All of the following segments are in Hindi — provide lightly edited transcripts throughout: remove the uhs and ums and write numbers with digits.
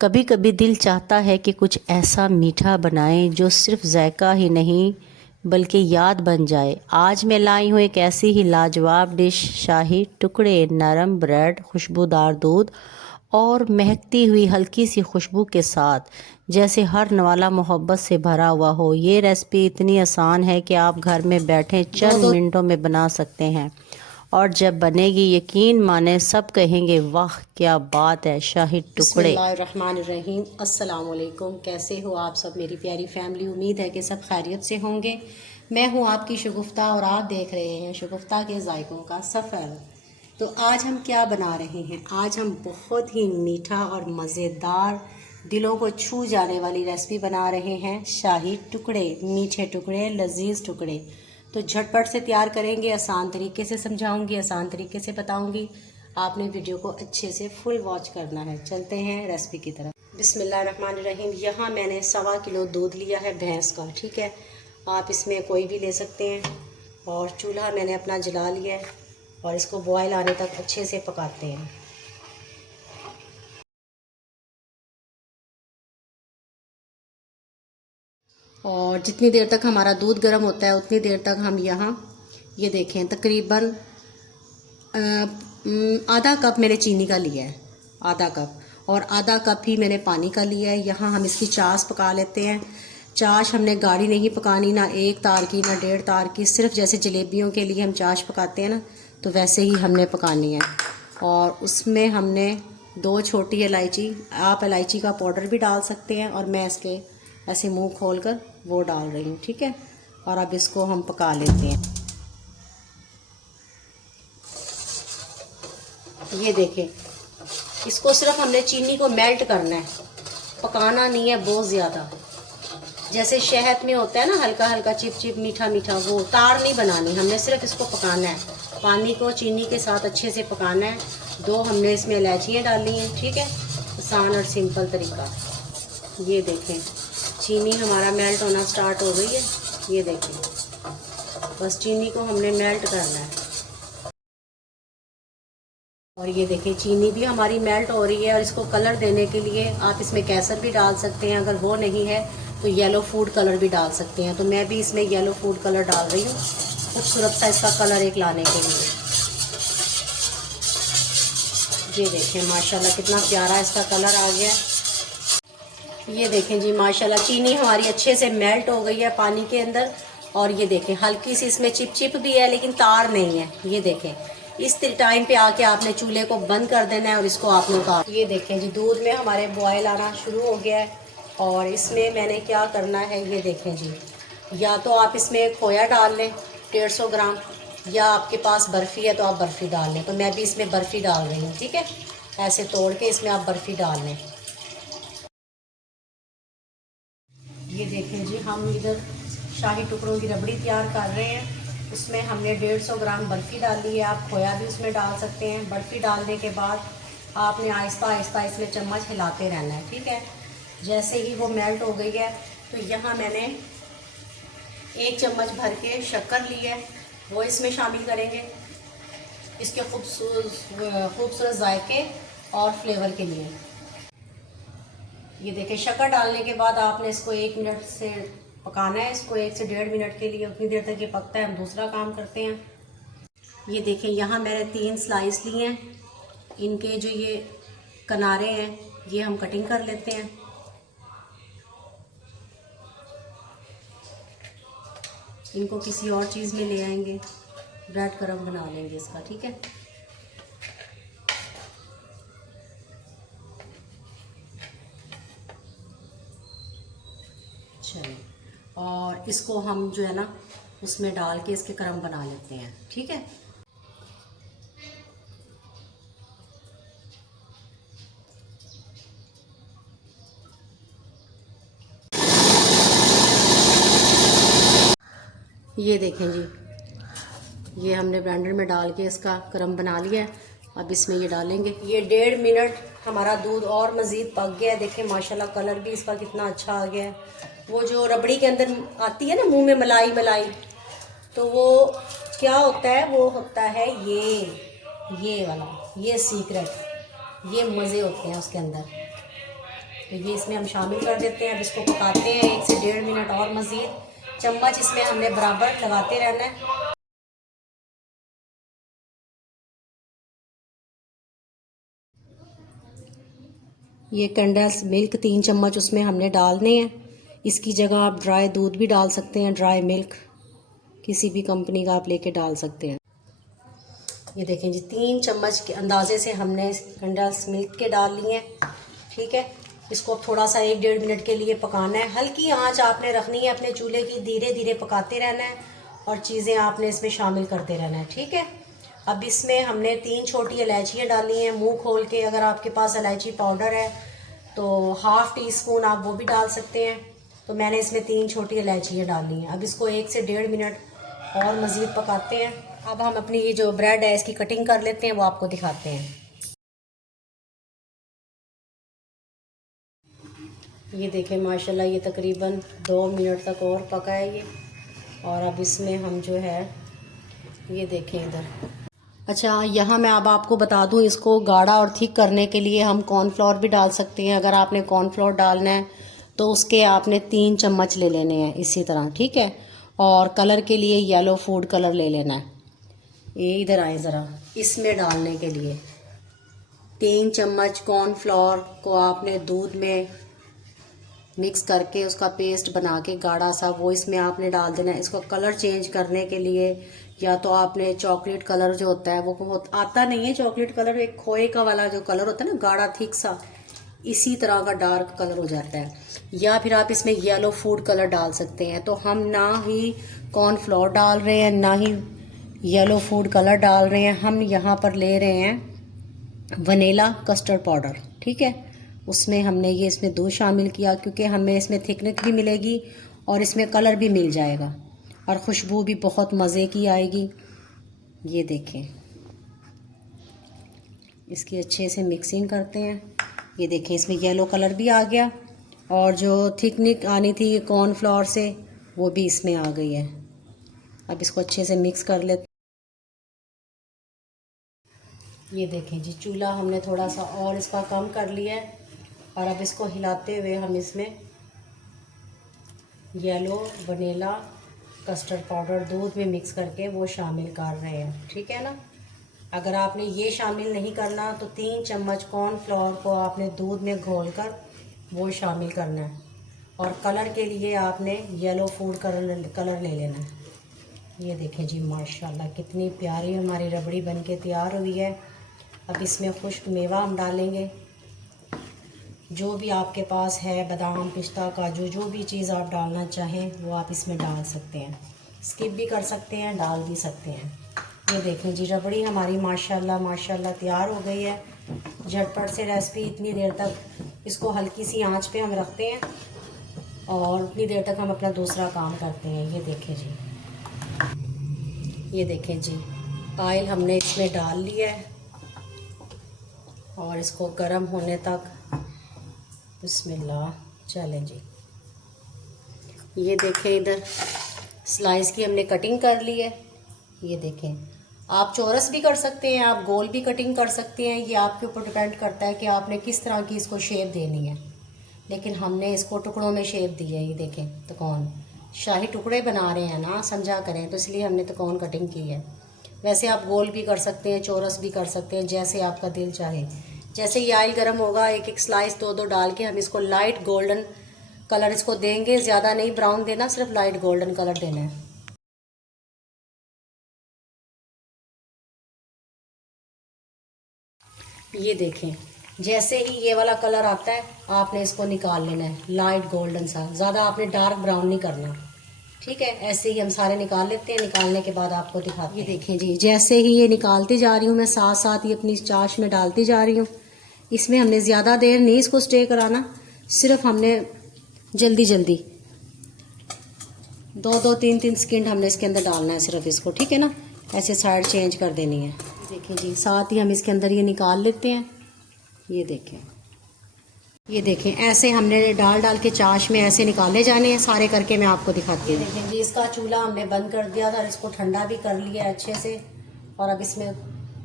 कभी कभी दिल चाहता है कि कुछ ऐसा मीठा बनाएं जो सिर्फ जायका ही नहीं बल्कि याद बन जाए। आज मैं लाई हूँ एक ऐसी ही लाजवाब डिश, शाही टुकड़े, नरम ब्रेड, खुशबूदार दूध और महकती हुई हल्की सी खुशबू के साथ, जैसे हर नवाला मोहब्बत से भरा हुआ हो। ये रेसिपी इतनी आसान है कि आप घर में बैठे दो चंद दो मिनटों में बना सकते हैं और जब बनेगी यकीन माने सब कहेंगे वाह क्या बात है। शाही टुकड़े। बिस्मिल्लाहिर्रहमानिर्रहीम। अस्सलाम वालेकुम। कैसे हो आप सब मेरी प्यारी फैमिली? उम्मीद है कि सब खैरियत से होंगे। मैं हूँ आपकी शगुफ्ता और आप देख रहे हैं शगुफ्ता के जायकों का सफ़र। तो आज हम क्या बना रहे हैं? आज हम बहुत ही मीठा और मज़ेदार, दिलों को छू जाने वाली रेसिपी बना रहे हैं, शाही टुकड़े। मीठे टुकड़े, लजीज टुकड़े। तो झटपट से तैयार करेंगे, आसान तरीके से समझाऊंगी, आसान तरीके से बताऊंगी। आपने वीडियो को अच्छे से फुल वॉच करना है। चलते हैं रेसिपी की तरफ। बिस्मिल्लाहिर्रहमानिर्रहीम। यहाँ मैंने 1.25 किलो दूध लिया है भैंस का, ठीक है। आप इसमें कोई भी ले सकते हैं। और चूल्हा मैंने अपना जला लिया है और इसको बॉयल आने तक अच्छे से पकाते हैं। और जितनी देर तक हमारा दूध गर्म होता है उतनी देर तक हम यहाँ, ये देखें, तकरीबन आधा कप मैंने चीनी का लिया है, आधा कप, और आधा कप ही मैंने पानी का लिया है। यहाँ हम इसकी चाश पका लेते हैं। चाश हमने गाढ़ी नहीं पकानी, ना एक तार की ना 1.5 तार की, सिर्फ जैसे जलेबियों के लिए हम चाश पकाते हैं ना, तो वैसे ही हमने पकानी है। और उसमें हमने 2 छोटी इलायची, आप इलायची का पाउडर भी डाल सकते हैं, और मैं इसके ऐसे मुंह खोल कर वो डाल रही हूँ, ठीक है। और अब इसको हम पका लेते हैं। ये देखें, इसको सिर्फ हमने चीनी को मेल्ट करना है, पकाना नहीं है बहुत ज़्यादा। जैसे शहद में होता है ना, हल्का हल्का चिप चिप मीठा मीठा, वो तार नहीं बनानी, हमने सिर्फ इसको पकाना है। पानी को चीनी के साथ अच्छे से पकाना है। 2 हमने इसमें इलायचियाँ डाली हैं, ठीक है। आसान और सिंपल तरीका। ये देखें, चीनी हमारा मेल्ट होना स्टार्ट हो गई है। ये देखें, बस चीनी को हमने मेल्ट करना है। और ये देखिए, चीनी भी हमारी मेल्ट हो रही है। और इसको कलर देने के लिए आप इसमें केसर भी डाल सकते हैं, अगर वो नहीं है तो येलो फूड कलर भी डाल सकते हैं। तो मैं भी इसमें येलो फूड कलर डाल रही हूँ, खूबसूरत सा इसका कलर एक लाने के लिए। ये देखें, माशाल्लाह कितना प्यारा इसका कलर आ गया। ये देखें जी, माशाल्लाह चीनी हमारी अच्छे से मेल्ट हो गई है पानी के अंदर। और ये देखें, हल्की सी इसमें चिप चिप भी है लेकिन तार नहीं है। ये देखें, इस टाइम पे आके आपने चूल्हे को बंद कर देना है और इसको आपने उतार। ये देखें जी, दूध में हमारे बॉयल आना शुरू हो गया है। और इसमें मैंने क्या करना है, ये देखें जी, या तो आप इसमें खोया डाल लें 150 ग्राम, या आपके पास बर्फ़ी है तो आप बर्फ़ी डाल लें। तो मैं भी इसमें बर्फ़ी डाल रही हूँ, ठीक है। ऐसे तोड़ के इसमें आप बर्फ़ी डाल लें। ये देखें जी, हम इधर शाही टुकड़ों की रबड़ी तैयार कर रहे हैं। उसमें हमने 150 ग्राम बर्फ़ी डाली है। आप खोया भी उसमें डाल सकते हैं। बर्फ़ी डालने के बाद आपने आहिस्ता आहिस्ता इसमें चम्मच हिलाते रहना है, ठीक है। जैसे ही वो मेल्ट हो गई है तो यहाँ मैंने 1 चम्मच भर के शक्कर ली है, वो इसमें शामिल करेंगे, इसके खूबसूरत जायके और फ्लेवर के लिए। ये देखिए, शक्कर डालने के बाद आपने इसको 1 मिनट से पकाना है। इसको 1 से 1.5 मिनट के लिए, उतनी देर तक ये पकता है। हम दूसरा काम करते हैं। ये देखें, यहाँ मैंने 3 स्लाइस लिए हैं। इनके जो ये किनारे हैं ये हम कटिंग कर लेते हैं। इनको किसी और चीज़ में ले आएंगे, ब्रेड क्रम्ब बना लेंगे इसका, ठीक है। चलिए, और इसको हम जो है ना उसमें डाल के इसके क्रम्ब बना लेते हैं, ठीक है। ये देखें जी, ये हमने ब्लेंडर में डाल के इसका क्रम्ब बना लिया है। अब इसमें ये डालेंगे। ये 1.5 मिनट हमारा दूध और मज़ीद पक गया है। देखें, माशाल्लाह कलर भी इसका कितना अच्छा आ गया है। वो जो रबड़ी के अंदर आती है ना मुंह में मलाई मलाई, तो वो क्या होता है, वो होता है ये वाला, ये सीक्रेट, ये मज़े होते हैं उसके अंदर। तो ये इसमें हम शामिल कर देते हैं। अब इसको पकाते हैं 1 से 1.5 मिनट और मज़ीद। चम्मच इसमें हमने बराबर लगाते रहना है। ये कंडेंस मिल्क 3 चम्मच उसमें हमने डालने हैं। इसकी जगह आप ड्राई दूध भी डाल सकते हैं, ड्राई मिल्क किसी भी कंपनी का आप लेके डाल सकते हैं। ये देखें जी 3 चम्मच के अंदाजे से हमने कंडेंस मिल्क के डाल लिए हैं। ठीक है, इसको थोड़ा सा 1-1.5 मिनट के लिए पकाना है। हल्की आंच आपने रखनी है अपने चूल्हे की, धीरे धीरे पकाते रहना है और चीज़ें आपने इसमें शामिल करते रहना है। ठीक है, अब इसमें हमने 3 छोटी इलायचियाँ डाली हैं मुंह खोल के। अगर आपके पास इलायची पाउडर है तो ½ टी स्पून आप वो भी डाल सकते हैं। तो मैंने इसमें 3 छोटी इलायचियाँ डाली हैं। अब इसको 1 से 1.5 मिनट और मज़ीद पकाते हैं। अब हम अपनी ये जो ब्रेड है इसकी कटिंग कर लेते हैं, वो आपको दिखाते हैं। ये देखें माशाल्लाह ये तकरीबन 2 मिनट तक और पका है ये। और अब इसमें हम जो है ये देखें इधर। अच्छा, यहाँ मैं अब आपको बता दूँ, इसको गाढ़ा और थिक करने के लिए हम कॉर्नफ्लोर भी डाल सकते हैं। अगर आपने कॉर्नफ्लोर डालना है तो उसके आपने 3 चम्मच ले लेने हैं इसी तरह। ठीक है, और कलर के लिए येलो फूड कलर ले लेना है। ये इधर आए ज़रा, इसमें डालने के लिए 3 चम्मच कॉर्नफ्लोर को आपने दूध में मिक्स करके उसका पेस्ट बना के गाढ़ा सा वो इसमें आपने डाल देना है। इसको कलर चेंज करने के लिए या तो आपने चॉकलेट कलर जो होता है वो आता नहीं है चॉकलेट कलर, एक खोए का वाला जो कलर होता है ना गाढ़ा थिक सा, इसी तरह का डार्क कलर हो जाता है। या फिर आप इसमें येलो फूड कलर डाल सकते हैं। तो हम ना ही कॉर्नफ्लोर डाल रहे हैं ना ही येलो फूड कलर डाल रहे हैं, हम यहाँ पर ले रहे हैं वनीला कस्टर्ड पाउडर। ठीक है, उसमें हमने ये इसमें दूध शामिल किया क्योंकि हमें इसमें थिकनेस भी मिलेगी और इसमें कलर भी मिल जाएगा और खुशबू भी बहुत मज़े की आएगी। ये देखें, इसकी अच्छे से मिक्सिंग करते हैं। ये देखें इसमें येलो कलर भी आ गया और जो थिकनेस आनी थी कॉर्नफ्लोर से वो भी इसमें आ गई है। अब इसको अच्छे से मिक्स कर लेते। ये देखें जी चूल्हा हमने थोड़ा सा और इसका कम कर लिया है और अब इसको हिलाते हुए हम इसमें येलो वनीला कस्टर्ड पाउडर दूध में मिक्स करके वो शामिल कर रहे हैं। ठीक है ना, अगर आपने ये शामिल नहीं करना तो 3 चम्मच कॉर्नफ्लोर को आपने दूध में घोलकर वो शामिल करना है और कलर के लिए आपने येलो फूड कलर ले लेना है। ये देखें जी माशाल्लाह कितनी प्यारी हमारी रबड़ी बनके तैयार हुई है। अब इसमें खुश्क मेवा हम डालेंगे, जो भी आपके पास है, बादाम पिस्ता काजू जो भी चीज़ आप डालना चाहें वो आप इसमें डाल सकते हैं। स्किप भी कर सकते हैं, डाल भी सकते हैं। ये देखें जी रबड़ी हमारी माशाल्लाह माशाल्लाह तैयार हो गई है। झटपट से रेसिपी, इतनी देर तक इसको हल्की सी आंच पे हम रखते हैं और उतनी देर तक हम अपना दूसरा काम करते हैं। ये देखें जी, ये देखें जी ऑयल हमने इसमें डाल लिया है और इसको गर्म होने तक बिस्मिल्लाह चलें जी। ये देखें इधर स्लाइस की हमने कटिंग कर ली है। ये देखें, आप चौरस भी कर सकते हैं, आप गोल भी कटिंग कर सकते हैं, ये आपके ऊपर डिपेंड करता है कि आपने किस तरह की इसको शेप देनी है। लेकिन हमने इसको टुकड़ों में शेप दी है। ये देखें त्रिकोण, शाही टुकड़े बना रहे हैं ना, समझा करें, तो इसलिए हमने त्रिकोण कटिंग की है। वैसे आप गोल भी कर सकते हैं, चौरस भी कर सकते हैं, जैसे आपका दिल चाहे। जैसे ये ऑयल गर्म होगा एक एक स्लाइस 2-2 डाल के हम इसको लाइट गोल्डन कलर इसको देंगे, ज़्यादा नहीं ब्राउन देना, सिर्फ लाइट गोल्डन कलर देना है। ये देखें जैसे ही ये वाला कलर आता है आपने इसको निकाल लेना है, लाइट गोल्डन सा, ज़्यादा आपने डार्क ब्राउन नहीं करना। ठीक है, ऐसे ही हम सारे निकाल लेते हैं। निकालने के बाद आपको दिखाते हैं। ये देखें जी जैसे ही ये निकालती जा रही हूँ मैं, साथ साथ ही अपनी चाश में डालती जा रही हूँ। इसमें हमने ज़्यादा देर नहीं इसको स्टे कराना, सिर्फ हमने जल्दी जल्दी 2-2 3-3 सेकंड हमने इसके अंदर डालना है सिर्फ इसको। ठीक है ना, ऐसे साइड चेंज कर देनी है। देखें जी साथ ही हम इसके अंदर ये निकाल लेते हैं। ये देखें, ये देखें ऐसे हमने डाल डाल के चाश में ऐसे निकाले जाने हैं। सारे करके मैं आपको दिखाती हूँ। देखें जी इसका चूल्हा हमने बंद कर दिया था, इसको ठंडा भी कर लिया अच्छे से। और अब इसमें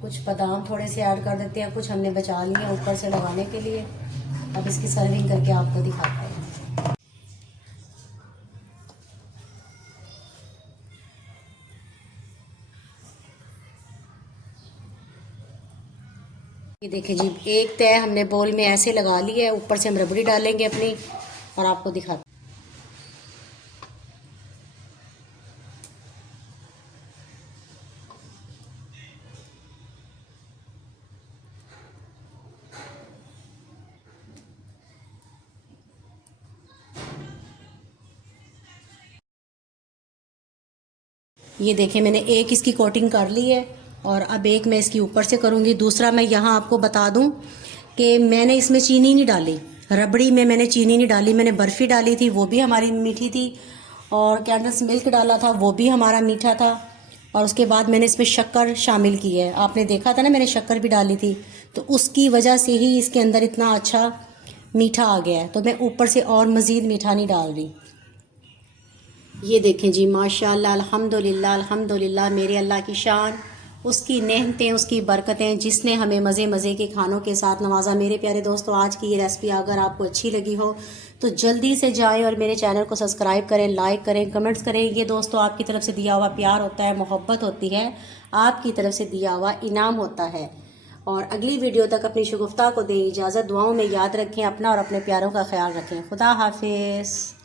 कुछ बादाम थोड़े से ऐड कर देते हैं, कुछ हमने बचा लिए ऊपर से लगाने के लिए। अब इसकी सर्विंग करके आपको दिखाते हैं। ये देखिए जी, एक तय हमने बोल में ऐसे लगा ली है, ऊपर से हम रबड़ी डालेंगे अपनी और आपको दिखाते हैं। ये देखिए मैंने एक इसकी कोटिंग कर ली है और अब एक मैं इसकी ऊपर से करूँगी। दूसरा मैं यहाँ आपको बता दूँ कि मैंने इसमें चीनी नहीं डाली, रबड़ी में मैंने चीनी नहीं डाली, मैंने बर्फ़ी डाली थी वो भी हमारी मीठी थी और कैंडल्स मिल्क डाला था वो भी हमारा मीठा था और उसके बाद मैंने इसमें शक्कर शामिल की है। आपने देखा था ना मैंने शक्कर भी डाली थी, तो उसकी वजह से ही इसके अंदर इतना अच्छा मीठा आ गया है, तो मैं ऊपर से और मज़ीद मीठा नहीं डाल रही। ये देखें जी, माशाल्लाह अल्हम्दुलिल्लाह अल्हम्दुलिल्लाह, मेरे अल्लाह की शान, उसकी नेमतें, उसकी बरकतें, जिसने हमें मज़े मज़े के खानों के साथ नवाजा। मेरे प्यारे दोस्तों, आज की ये रेसिपी अगर आपको अच्छी लगी हो तो जल्दी से जाएं और मेरे चैनल को सब्सक्राइब करें, लाइक करें, कमेंट्स करें। ये दोस्तों आपकी तरफ से दिया हुआ प्यार होता है, मोहब्बत होती है, आपकी तरफ से दिया हुआ इनाम होता है। और अगली वीडियो तक अपनी शगुफ्ता को दें इजाज़त, दुआओं में याद रखें अपना और अपने प्यारों का ख्याल रखें। खुदा हाफिज़।